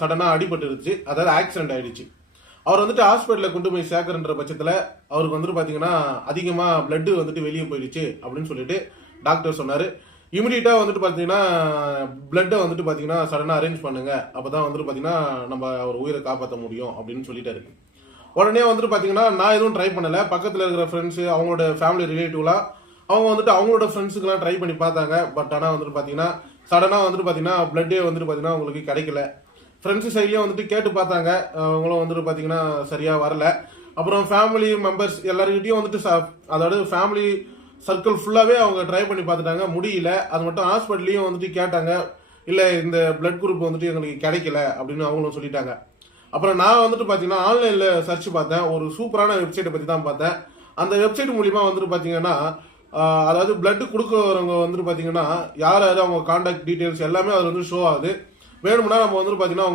சடனா அடிபட்டுருச்சு, அதாவது ஆக்சிடென்ட் ஆயிடுச்சு. அவர் வந்துட்டு ஹாஸ்பிட்டலில் கொண்டு போய் சேர்க்கறன்ற பட்சத்தில் அவருக்கு வந்துட்டு பார்த்தீங்கன்னா அதிகமாக பிளட்டு வந்துட்டு வெளியே போயிடுச்சு அப்படின்னு சொல்லிட்டு டாக்டர் சொன்னார். இமிடியட்டாக வந்துட்டு பார்த்தீங்கன்னா பிளட்டை வந்துட்டு பார்த்தீங்கன்னா சடனாக அரேஞ்ச் பண்ணுங்க, அப்போ தான் வந்துட்டு பார்த்தீங்கன்னா நம்ம அவர் உயிரை காப்பாற்ற முடியும் அப்படின்னு சொல்லிட்டாரு. உடனே வந்துட்டு பார்த்தீங்கன்னா நான் எதுவும் ட்ரை பண்ணலை. பக்கத்தில் இருக்கிற ஃப்ரெண்ட்ஸு, அவங்களோட ஃபேமிலி ரிலேட்டிவ்லாம் அவங்க வந்துட்டு அவங்களோட ஃப்ரெண்ட்ஸுக்கெல்லாம் ட்ரை பண்ணி பார்த்தாங்க. பட் ஆனால் வந்துட்டு பார்த்தீங்கன்னா சடனாக வந்துட்டு பார்த்தீங்கன்னா பிளட்டே வந்துட்டு பார்த்தீங்கன்னா உங்களுக்கு கிடைக்கல. ஃப்ரெண்ட்ஸு சைட்லேயும் வந்துட்டு கேட்டு பார்த்தாங்க, அவங்களும் வந்துட்டு பார்த்தீங்கன்னா சரியாக வரல. அப்புறம் ஃபேமிலி மெம்பர்ஸ் எல்லாருக்கிட்டையும் வந்துட்டு அதாவது ஃபேமிலி சர்க்கிள் ஃபுல்லாகவே அவங்க ட்ரை பண்ணி பார்த்துட்டாங்க, முடியல. அது மட்டும் ஹாஸ்பிட்டல்லையும் வந்துட்டு கேட்டாங்க, இல்லை இந்த பிளட் குரூப் வந்துட்டு எங்களுக்கு கிடைக்கல அப்படின்னு அவங்களும் சொல்லிட்டாங்க. அப்புறம் நான் வந்துட்டு பார்த்தீங்கன்னா ஆன்லைனில் சர்ச் பார்த்தேன், ஒரு சூப்பரான வெப்சைட்டை பற்றி தான் பார்த்தேன். அந்த வெப்சைட் மூலிமா வந்துட்டு பார்த்தீங்கன்னா அதாவது பிளட் கொடுக்குறவங்க வந்துட்டு பார்த்தீங்கன்னா யார் யார் அவங்க கான்டாக்ட் டீட்டெயில்ஸ் எல்லாமே அதில் வந்து ஷோ ஆகுது. வேணும்னா நம்ம வந்துட்டு பார்த்தீங்கன்னா அவங்க